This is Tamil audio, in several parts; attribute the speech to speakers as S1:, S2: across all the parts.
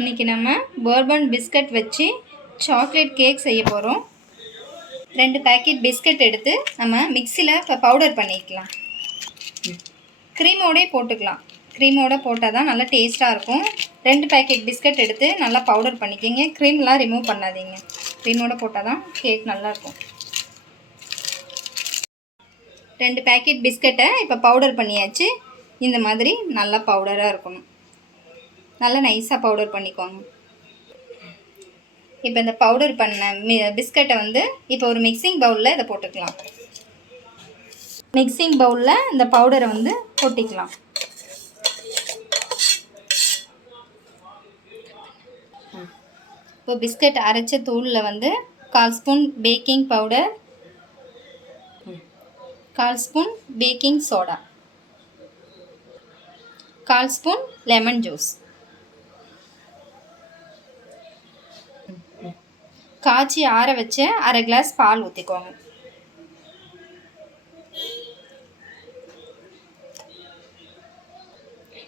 S1: இன்றைக்கி நம்ம போர்பன் பிஸ்கட் வச்சு சாக்லேட் கேக் செய்ய போகிறோம் ரெண்டு பேக்கெட் பிஸ்கட் எடுத்து நம்ம மிக்சியில் இப்போ பவுடர் பண்ணிக்கலாம். க்ரீமோடே போட்டுக்கலாம். க்ரீமோட போட்டால் தான் நல்லா டேஸ்ட்டாக இருக்கும். ரெண்டு பேக்கெட் பிஸ்கட் எடுத்து நல்லா பவுடர் பண்ணிக்கிங்க. க்ரீம்லாம் ரிமூவ் பண்ணாதீங்க. க்ரீமோட போட்டால் தான் கேக் நல்லாயிருக்கும் ரெண்டு பேக்கெட் பிஸ்கட்டை இப்போ பவுடர் பண்ணியாச்சு. இந்த மாதிரி நல்லா பவுடராக இருக்கணும். நல்லா நைஸாக பவுடர் பண்ணிக்கோங்க. இப்போ இந்த பவுடர் பண்ண மி பிஸ்கட்டை வந்து இப்போ ஒரு மிக்சிங் பவுலில் இதை போட்டுக்கலாம். மிக்சிங் பவுலில் இந்த பவுடரை வந்து கொட்டிக்கலாம். இப்போ பிஸ்கட் அரைச்ச தூளில் வந்து கால் ஸ்பூன் பேக்கிங் பவுடர் கால் ஸ்பூன் பேக்கிங் சோடா கால் ஸ்பூன் லெமன் ஜூஸ் காய்ச்சி ஆற வச்ச அரை கிளாஸ் பால் ஊற்றிக்கோங்க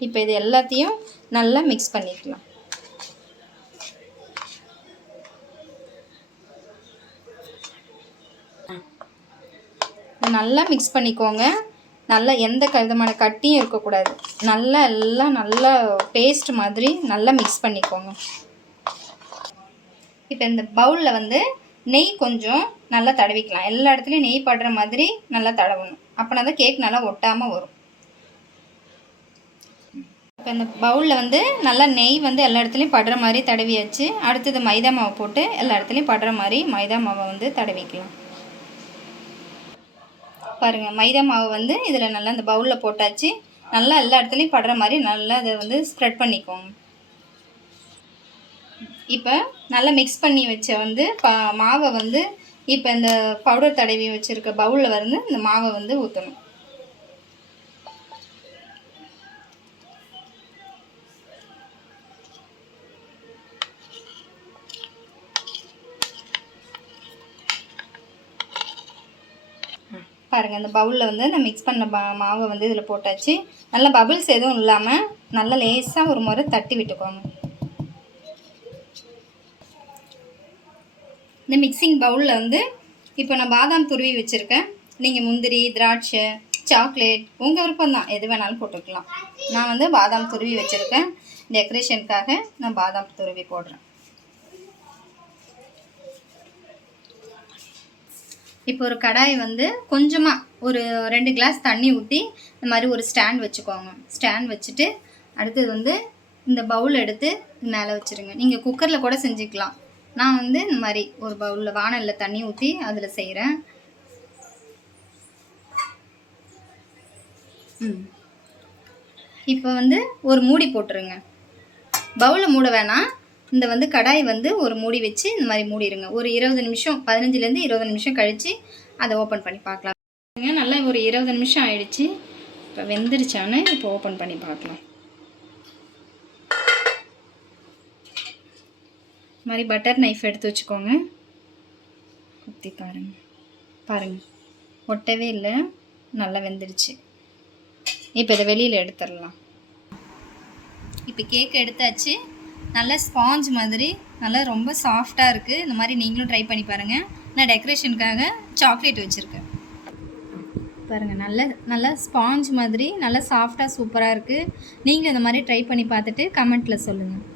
S1: இப்போ இது எல்லாத்தையும் நல்லா மிக்ஸ் பண்ணிக்கலாம். நல்லா மிக்ஸ் பண்ணிக்கோங்க. நல்லா எந்த விதமான கட்டியும் இருக்கக்கூடாது. நல்லா எல்லாம் நல்லா பேஸ்ட் மாதிரி நல்லா மிக்ஸ் பண்ணிக்கோங்க. இப்போ இந்த பவுலில் வந்து நெய் கொஞ்சம் நல்லா தடவிக்கலாம். எல்லா இடத்துலையும் நெய் படுற மாதிரி நல்லா தடவணும். அப்போனா தான் கேக் நல்லா ஒட்டாமல் வரும். இப்போ இந்த பவுலில் வந்து நல்லா நெய் வந்து எல்லா இடத்துலையும் படுற மாதிரி தடவியாச்சு. அடுத்தது மைதா மாவு போட்டு எல்லா இடத்துலையும் படுற மாதிரி மைதா மாவை வந்து தடவிக்கலாம். பாருங்கள் மைதா மாவு வந்து இதில் நல்லா இந்த பவுலில் போட்டாச்சு. நல்லா எல்லா இடத்துலையும் படுற மாதிரி நல்லா அதை வந்து ஸ்ப்ரெட் பண்ணிக்கோங்க. இப்போ நல்லா மிக்ஸ் பண்ணி வச்ச வந்து ப மாவை வந்து இப்போ இந்த பவுடர் தடவி வச்சுருக்க பவுலில் வந்து இந்த மாவை வந்து ஊற்றணும் பாருங்கள் இந்த பவுலில் வந்து நான் மிக்ஸ் பண்ண மாவை வந்து இதில் போட்டாச்சு. நல்லா பபிள்ஸ் எதுவும் இல்லாமல் நல்லா லேசாக ஒரு முறை தட்டி விட்டுக்கோங்க. இந்த மிக்சிங் பவுலில் வந்து இப்போ நான் பாதாம் துருவி வச்சுருக்கேன். நீங்கள் முந்திரி திராட்சை சாக்லேட் உங்கள் விருப்பம் தான். எது வேணாலும் போட்டுக்கலாம். நான் வந்து பாதாம் துருவி வச்சுருக்கேன். டெக்கரேஷனுக்காக நான் பாதாம் துருவி போடுறேன். இப்போ ஒரு கடாய் வந்து கொஞ்சமாக ஒரு ரெண்டு கிளாஸ் தண்ணி ஊற்றி இந்த மாதிரி ஒரு ஸ்டாண்ட் வச்சுக்கோங்க. ஸ்டாண்ட் வச்சுட்டு அடுத்தது வந்து இந்த பவுல் எடுத்து மேலே வச்சுருங்க. நீங்கள் குக்கரில் கூட செஞ்சுக்கலாம். நான் வந்து இந்த மாதிரி ஒரு பவுலில் வானலில் தண்ணி ஊற்றி அதில் செய்கிறேன் ம். இப்போ வந்து ஒரு மூடி போட்டுருங்க. பவுலை மூட வேணாம் இந்த வந்து கடாய் வந்து ஒரு மூடி வச்சு இந்த மாதிரி மூடிடுங்க ஒரு இருபது நிமிஷம் பதினஞ்சுலேருந்து இருபது நிமிஷம் கழித்து அதை ஓப்பன் பண்ணி பார்க்கலாம் நல்லா ஒரு இருபது நிமிஷம் ஆயிடுச்சு. இப்போ வெந்துருச்சான்னு இப்போ ஓப்பன் பண்ணி பார்க்கலாம் இது மாதிரி பட்டர் நைஃப் எடுத்து வச்சுக்கோங்க. குத்தி பாருங்க. பாருங்க. ஒட்டவே இல்லை. நல்லா வெந்துருச்சு இப்போ இதை வெளியில் எடுத்துடலாம். இப்போ கேக் எடுத்தாச்சு. நல்ல ஸ்பாஞ்ச் மாதிரி நல்லா ரொம்ப சாஃப்டாக இருக்குது இந்த மாதிரி நீங்களும் ட்ரை பண்ணி பாருங்கள் நான் டெக்கரேஷனுக்காக சாக்லேட் வச்சுருக்கேன். பாருங்கள் நல்ல நல்லா ஸ்பாஞ்ச் மாதிரி நல்லா சாஃப்டாக சூப்பராக இருக்குது நீங்களும் இந்த மாதிரி ட்ரை பண்ணி பார்த்துட்டு கமெண்ட்டில் சொல்லுங்கள்